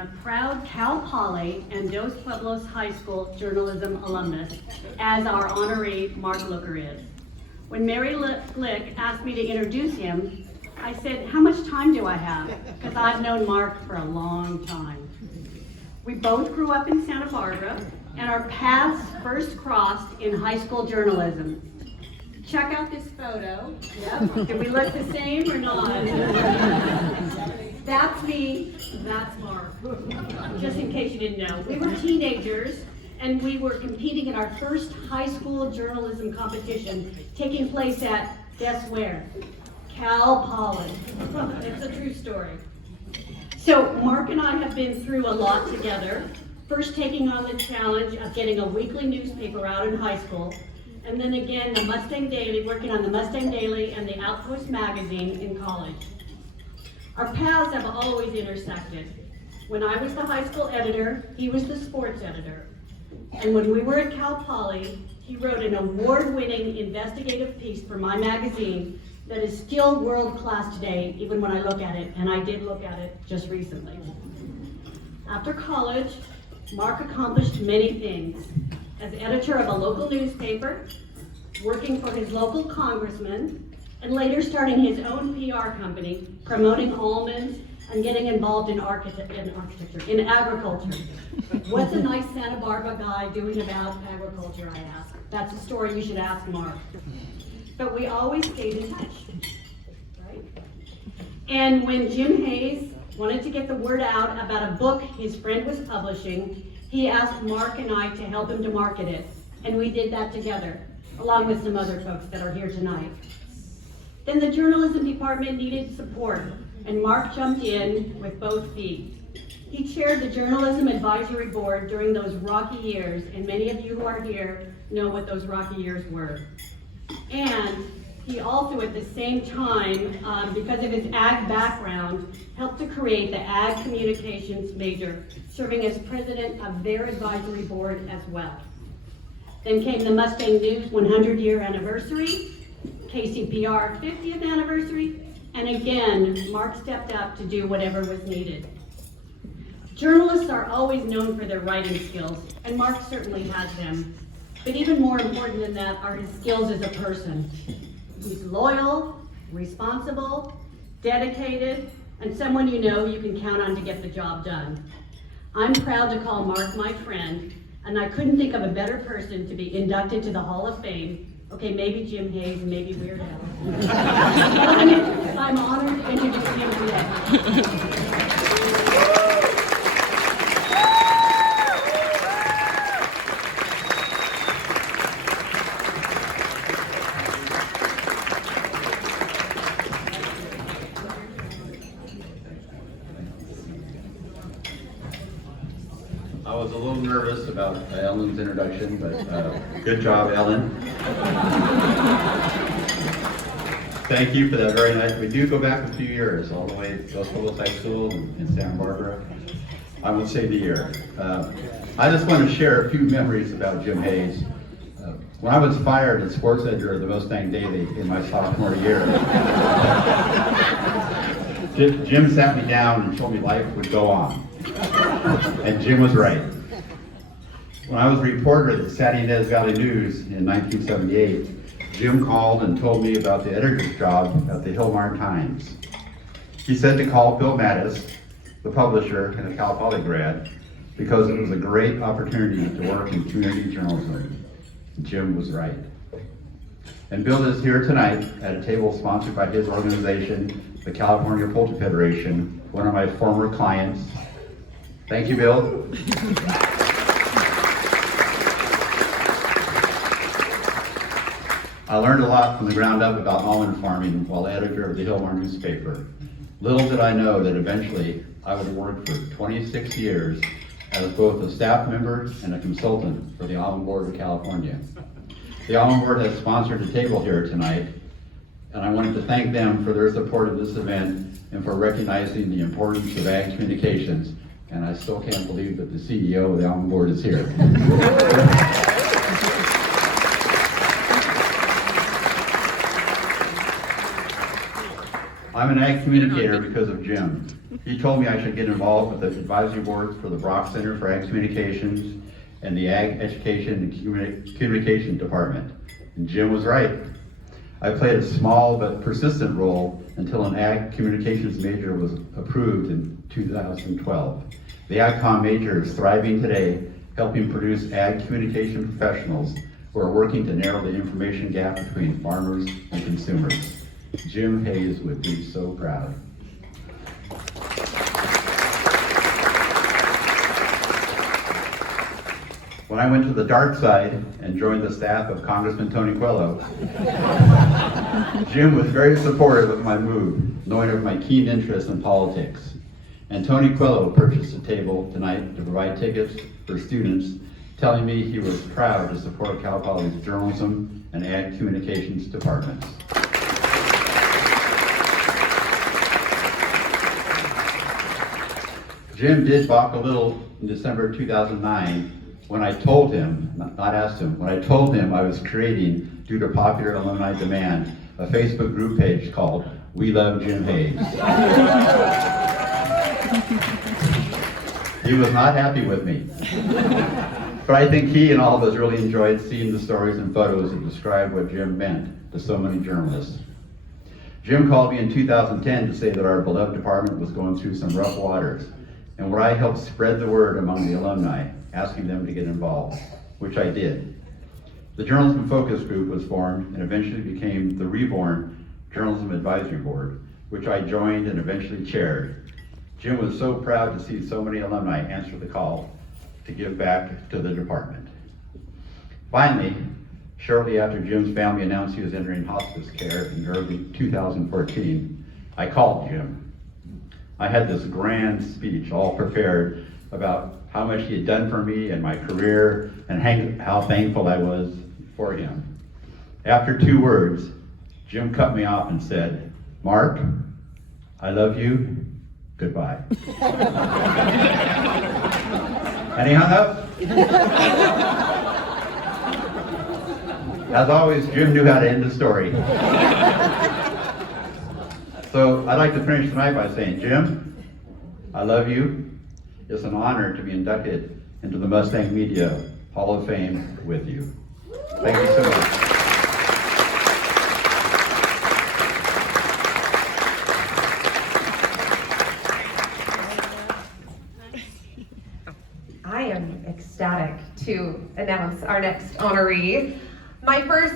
a proud Cal Poly and Dos Pueblos High School journalism alumnus, as our honoree Mark Looker is. When Mary Glick asked me to introduce him, I said, how much time do I have? Because I've known Mark for a long time. We both grew up in Santa Barbara, and our paths first crossed in high school journalism. Check out this photo. Yep. Do we look the same or not? That's me, that's Mark. Just in case you didn't know. We were teenagers, and we were competing in our first high school journalism competition, taking place at, guess where? Cal Poly. It's a true story. So Mark and I have been through a lot together, first taking on the challenge of getting a weekly newspaper out in high school, and then again the Mustang Daily, working on the Mustang Daily and the Outpost magazine in college. Our paths have always intersected. When I was the high school editor, he was the sports editor. And when we were at Cal Poly, he wrote an award-winning investigative piece for my magazine that is still world-class today, even when I look at it, and I did look at it just recently. After college, Mark accomplished many things. As editor of a local newspaper, working for his local congressman, and later starting his own PR company, promoting almonds and getting involved in agriculture. What's a nice Santa Barbara guy doing about agriculture, I ask? That's a story you should ask Mark. But we always stayed in touch, right? And when Jim Hayes wanted to get the word out about a book his friend was publishing, he asked Mark and I to help him to market it. And we did that together, along with some other folks that are here tonight. Then the journalism department needed support, and Mark jumped in with both feet. He chaired the Journalism Advisory Board during those rocky years, and many of you who are here know what those rocky years were. And he also, at the same time, because of his ag background, helped to create the Ag Communications major, serving as president of their advisory board as well. Then came the Mustang News 100-year anniversary, KCPR 50th anniversary, and again, Mark stepped up to do whatever was needed. Journalists are always known for their writing skills, and Mark certainly has them. But even more important than that are his skills as a person. He's loyal, responsible, dedicated, and someone you know you can count on to get the job done. I'm proud to call Mark my friend, and I couldn't think of a better person to be inducted to the Hall of Fame. Okay, maybe Jim Hayes and maybe Weird Al. I'm honored to introduce him today. I was a little nervous about Ellen's introduction, but good job, Ellen. Thank you for that very nice. We do go back a few years, all the way to Dos Pueblos High School in Santa Barbara. I would say the year. I just want to share a few memories about Jim Hayes. When I was fired as sports editor of the Mustang Daily in my sophomore year, Jim sat me down and told me life would go on. And Jim was right. When I was a reporter at the San Ynez Valley News in 1978, Jim called and told me about the editor's job at the Hillmarn Times. He said to call Bill Mattis, the publisher and a Cal Poly grad, because it was a great opportunity to work in community journalism. Jim was right. And Bill is here tonight at a table sponsored by his organization, the California Poultry Federation, one of my former clients. Thank you, Bill. I learned a lot from the ground up about almond farming while editor of the Hillmarn newspaper. Little did I know that eventually I would work for 26 years as both a staff member and a consultant for the Almond Board of California. The Almond Board has sponsored a table here tonight, and I wanted to thank them for their support of this event and for recognizing the importance of ag communications. And I still can't believe that the CEO of the Almond Board is here. I'm an ag communicator because of Jim. He told me I should get involved with the advisory board for the Brock Center for Ag Communications and the Ag Education and Communication Department. And Jim was right. I played a small but persistent role until an ag communications major was approved in 2012. The AgCom major is thriving today, helping produce ag communication professionals who are working to narrow the information gap between farmers and consumers. Jim Hayes would be so proud. When I went to the dark side and joined the staff of Congressman Tony Coelho, Jim was very supportive of my move, knowing of my keen interest in politics. And Tony Coelho purchased a table tonight to provide tickets for students, telling me he was proud to support Cal Poly's journalism and ag communications departments. Jim did balk a little in December 2009 when I told him, not asked him, when I told him I was creating, due to popular alumni demand, a Facebook group page called We Love Jim Hayes. He was not happy with me. But I think he and all of us really enjoyed seeing the stories and photos that describe what Jim meant to so many journalists. Jim called me in 2010 to say that our beloved department was going through some rough waters, and where I helped spread the word among the alumni, asking them to get involved, which I did. The Journalism Focus Group was formed and eventually became the reborn Journalism Advisory Board, which I joined and eventually chaired. Jim was so proud to see so many alumni answer the call to give back to the department. Finally, shortly after Jim's family announced he was entering hospice care in early 2014, I called Jim. I had this grand speech all prepared about how much he had done for me and my career and how thankful I was for him. After 2 words, Jim cut me off and said, "Mark, I love you, goodbye." And he hung up. As always, Jim knew how to end the story. So I'd like to finish tonight by saying, Jim, I love you. It's an honor to be inducted into the Mustang Media Hall of Fame with you. Thank you so much. I am ecstatic to announce our next honoree. My first